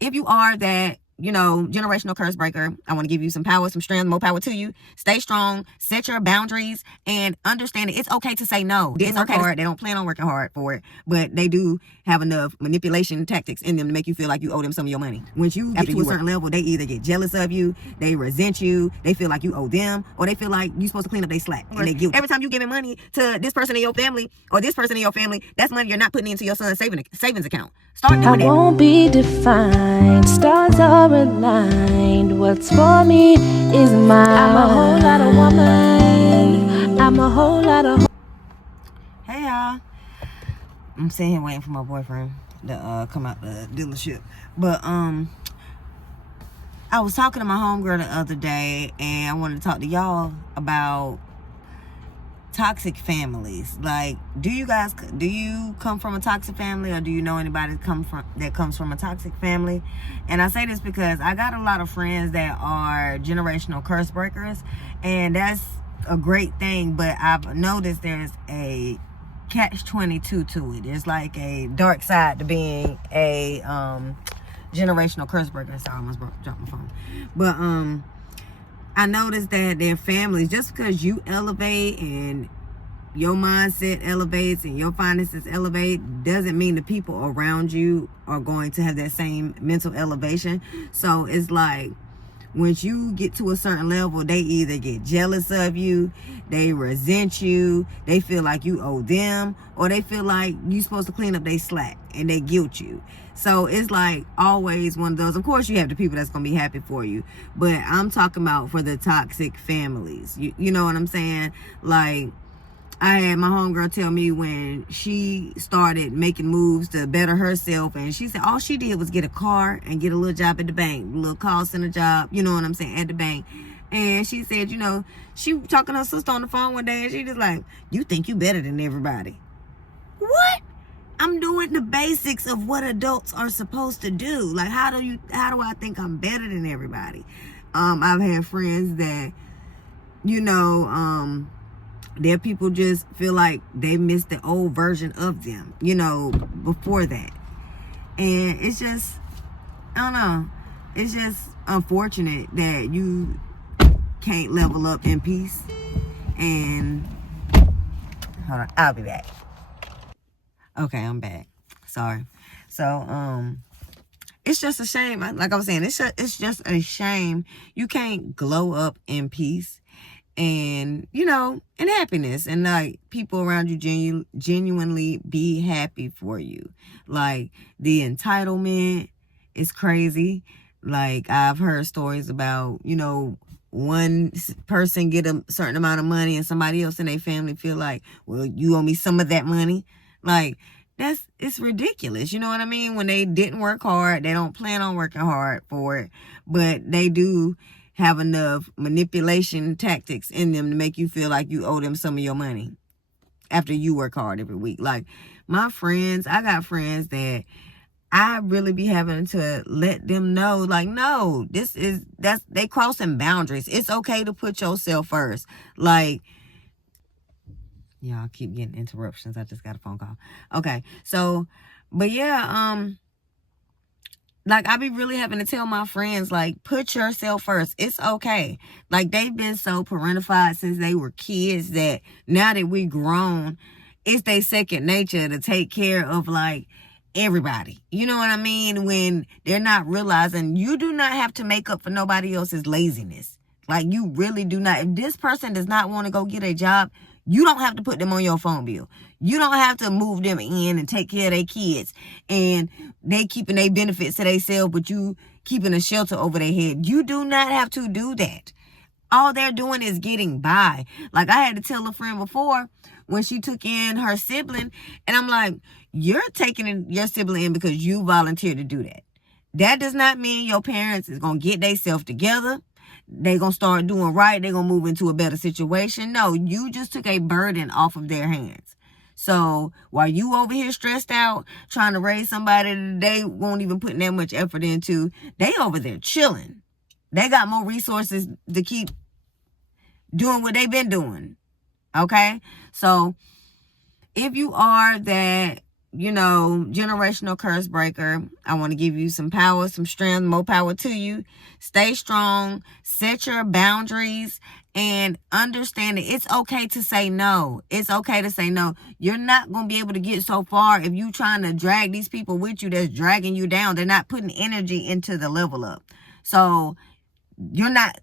if you are that, generational curse breaker, I want to give you some power, some strength, more power to you. Stay strong, set your boundaries, and understand that it's okay to say no. It's okay. They don't plan on working hard for it, but they do have enough manipulation tactics in them to make you feel like you owe them some of your money. Once you get to a certain level, they either get jealous of you, they resent you, they feel like you owe them, or they feel like you're supposed to clean up their slack. And they guilt. Every time you giving money to this person in your family or this person in your family, that's money you're not putting into your son's savings account. Start doing that. I won't be defined, stars are aligned. What's for me is mine. I'm a whole lot of woman. I'm a whole lot of. Hey y'all, I'm sitting here waiting for my boyfriend to come out the dealership. But I was talking to my homegirl the other day, and I wanted to talk to y'all about toxic families. Like, do you come from a toxic family, or do you know anybody that comes from a toxic family? And I say this because I got a lot of friends that are generational curse breakers, and that's a great thing, but I've noticed there's a catch-22 to it. There's like a dark side to being a generational curse breaker. Sorry, I almost dropped my phone. But I noticed that their families, just because you elevate and your mindset elevates and your finances elevate, doesn't mean the people around you are going to have that same mental elevation. So it's like, once you get to a certain level, they either get jealous of you, they resent you, they feel like you owe them, or they feel like you're supposed to clean up their slack, and they guilt you. So it's like always one of those. Of course, you have the people that's going to be happy for you, but I'm talking about for the toxic families. You know what I'm saying? Like, I had my homegirl tell me when she started making moves to better herself, and she said all she did was get a car and get a little job at the bank, a little call center job, you know what I'm saying, at the bank. And she said, she was talking to her sister on the phone one day, and she just like, you think you better than everybody. What? I'm doing the basics of what adults are supposed to do. Like, how do I think I'm better than everybody? I've had friends that, their people just feel like they missed the old version of them, before that. And it's just, I don't know. It's just unfortunate that you can't level up in peace. And hold on, I'll be back. Okay, I'm back. Sorry. So, it's just a shame. Like I was saying, it's just a shame you can't glow up in peace and, in happiness, and like people around you genuinely be happy for you. Like, the entitlement is crazy. Like, I've heard stories about, one person get a certain amount of money and somebody else in their family feel like, well, you owe me some of that money. Like, it's ridiculous. You know what I mean? When they didn't work hard, they don't plan on working hard for it, but they do have enough manipulation tactics in them to make you feel like you owe them some of your money after you work hard every week. Like, I got friends that I really be having to let them know, like, no, they crossing boundaries. It's okay to put yourself first. Like, y'all keep getting interruptions. I just got a phone call. Okay. So, but yeah, like, I be really having to tell my friends, like, put yourself first. It's okay. Like, they've been so parentified since they were kids that now that we grown, it's their second nature to take care of, like, everybody. You know what I mean? When they're not realizing you do not have to make up for nobody else's laziness. Like, you really do not. If this person does not want to go get a job, you don't have to put them on your phone bill. You don't have to move them in and take care of their kids. And they keeping their benefits to themselves, but you keeping a shelter over their head. You do not have to do that. All they're doing is getting by. Like, I had to tell a friend before when she took in her sibling, and I'm like, you're taking your sibling in because you volunteered to do that. That does not mean your parents is going to get themselves together. They're going to start doing right. They're going to move into a better situation. No, you just took a burden off of their hands. So while you over here stressed out trying to raise somebody that they won't even put that much effort into, they over there chilling. They got more resources to keep doing what they've been doing. Okay? So if you are that generational curse breaker. I want to give you some power, some strength, more power to you. Stay strong, set your boundaries, and understand that it's okay to say no. It's okay to say no. You're not going to be able to get so far if you trying to drag these people with you that's dragging you down. They're not putting energy into the level up. So you're not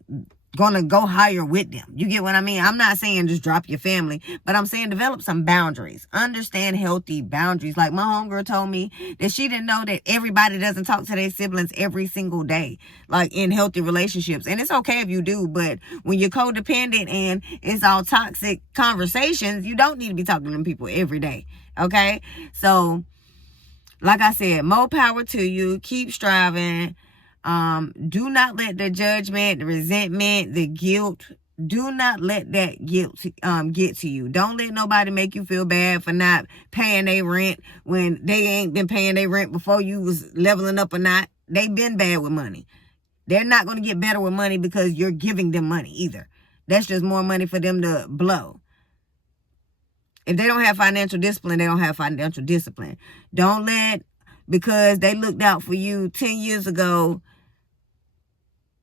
gonna go higher with them. You get what I mean? I'm not saying just drop your family, but I'm saying develop some boundaries. Understand healthy boundaries. Like my homegirl told me that she didn't know that everybody doesn't talk to their siblings every single day, like in healthy relationships. And it's okay if you do, but when you're codependent and it's all toxic conversations, you don't need to be talking to them people every day. Okay? So, like I said, more power to you. Keep striving. Do not let the judgment, the resentment, the guilt, do not let that guilt get to you. Don't let nobody make you feel bad for not paying their rent when they ain't been paying their rent before you was leveling up or not. They been bad with money. They're not going to get better with money because you're giving them money either. That's just more money for them to blow. If they don't have financial discipline, they don't have financial discipline. Don't let, because they looked out for you 10 years ago,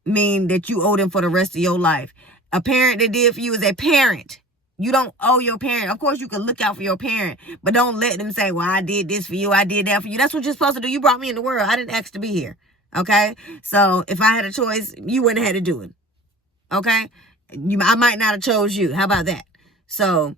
mean that you owe them for the rest of your life. A parent that did for you is a parent. You don't owe your parent. Of course, you can look out for your parent, but don't let them say, well, I did this for you, I did that for you. That's what you're supposed to do. You brought me in the world. I didn't ask to be here. Okay? So if I had a choice, you wouldn't have had to do it. Okay? I might not have chose you. How about that? So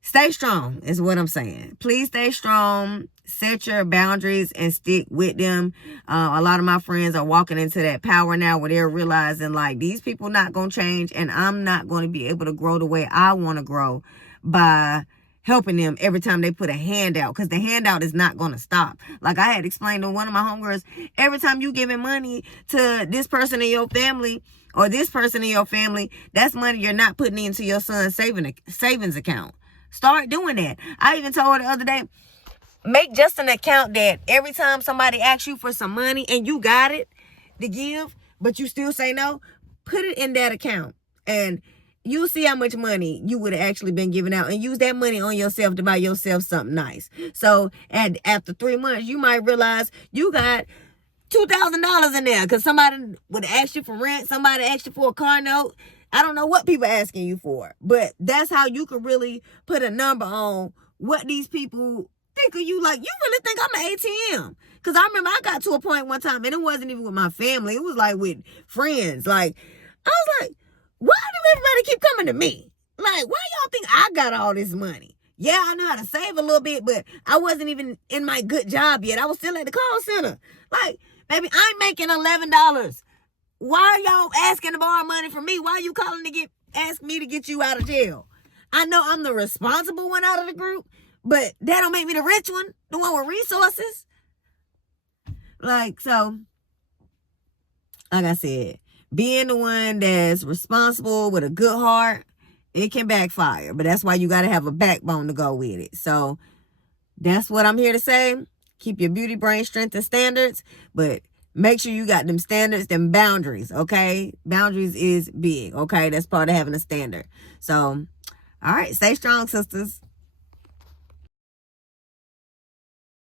stay strong is what I'm saying. Please stay strong. Set your boundaries and stick with them. A lot of my friends are walking into that power now where they're realizing like these people not going to change and I'm not going to be able to grow the way I want to grow by helping them every time they put a hand out, because the handout is not going to stop. Like I had explained to one of my homegirls, every time you giving money to this person in your family or this person in your family, that's money you're not putting into your son's savings account. Start doing that. I even told her the other day, make just an account that every time somebody asks you for some money and you got it to give, but you still say no, put it in that account. And you'll see how much money you would have actually been giving out and use that money on yourself to buy yourself something nice. So after 3 months, you might realize you got $2,000 in there because somebody would ask you for rent. Somebody asked you for a car note. I don't know what people are asking you for, but that's how you can really put a number on what these people think of you. Like, you really think I'm an ATM? Because I remember I got to a point one time, and it wasn't even with my family. It was like with friends. Like, I was like, why do everybody keep coming to me? Like, why y'all think I got all this money? Yeah, I know how to save a little bit, but I wasn't even in my good job yet. I was still at the call center. Like, baby, I'm making $11. Why are y'all asking to borrow money from me? Why are you calling to ask me to get you out of jail? I know I'm the responsible one out of the group, but that don't make me the rich one, the one with resources. Like, so, like I said, being the one that's responsible with a good heart, it can backfire. But that's why you got to have a backbone to go with it. So, that's what I'm here to say. Keep your beauty, brain, strength, and standards. But make sure you got them standards, them boundaries, okay? Boundaries is big, okay? That's part of having a standard. So, all right, stay strong, sisters.